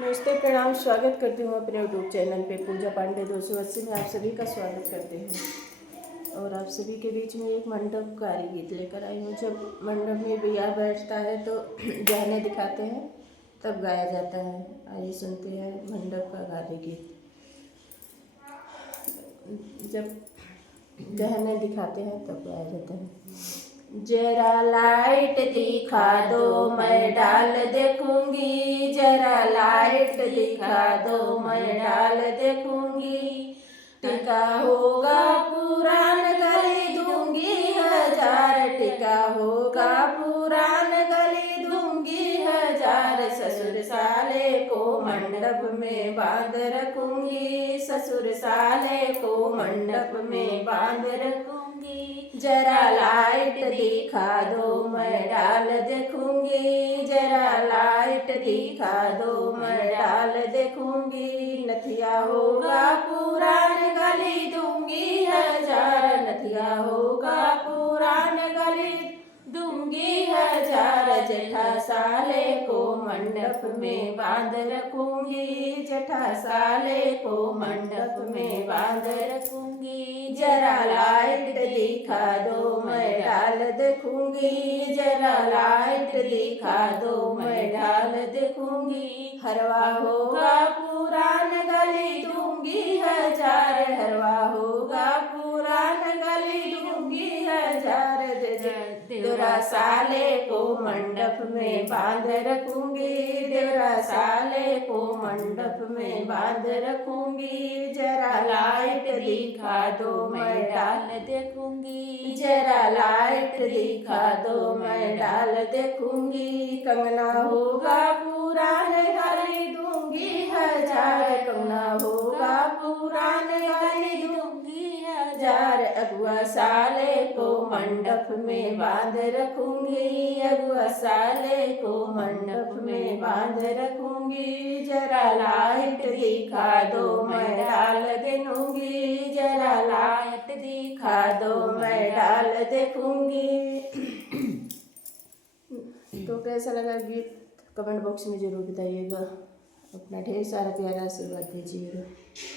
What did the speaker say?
नमस्ते, प्रणाम। स्वागत करती हूँ अपने यूट्यूब चैनल पे पूजा पांडे 280 में आप सभी का स्वागत करते हैं। और आप सभी के बीच में एक मंडप कारी गीत लेकर आई हूँ। जब मंडप में ब्याह बैठता है तो गहने दिखाते हैं, तब गाया जाता है। आइए सुनते हैं मंडप का कारी गीत। जब गहने दिखाते हैं तब गाया जाता है। जरा लाइट दिखा दो मैं डाल देखूंगी, जरा लाइट दिखा दो मैं डाल देखूंगी। टिका होगा पुरान गली दूंगी हजार, टिका होगा पुरान गली दूंगी हजार। ससुर साले को मंडप में बांध रखूंगी, ससुर साले को मंडप में बांध रखूंगी। जरा लाइट दिखा दो मैं डाल देखूंगी, जरा लाइट दिखा दो मैं डाल देखूंगी। नथिया होगा पुरान गली दूंगी हजार, नथिया होगा पुरान गली दूंगी हजार। जेठा साले को मंडप में बांध रखूंगी, जेठा साले को मंडप में बांध रखूंगी। जरा लाइट दिखा दो मैं डाल देखूंगी, जरा लाइट दिखा दो मैं डाल देखूंगी। हरवा होगा पुरान गली दूंगी हजार, हरवा होगा पुरान गली दूंगी हजार। देवरा साले को मंडप में बांध रखूंगी, देवरा साले को मंडप में बांध रखूंगी। जरा लाइट दिखा दो मैं डाल देखूंगी, जरा लाइट दिखा दो मैं डाल देखूंगी। कंगना होगा पुरान गली दूंगी हजार, कंगना होगा पुरान गली दूंगी हजार। अगुआ साले को मंडप में बांध रखूंगी, अगुआ साले को मंडप में बांध रखूंगी। जरा लाइट दिखा दो मैं डाल देखूंगी, जरा लाइट दिखा दो मैं डाल देखूंगी। तो कैसा लगा गीत कमेंट बॉक्स में ज़रूर बताइएगा। अपना ढेर सारा प्यारा आशीर्वाद दीजिएगा।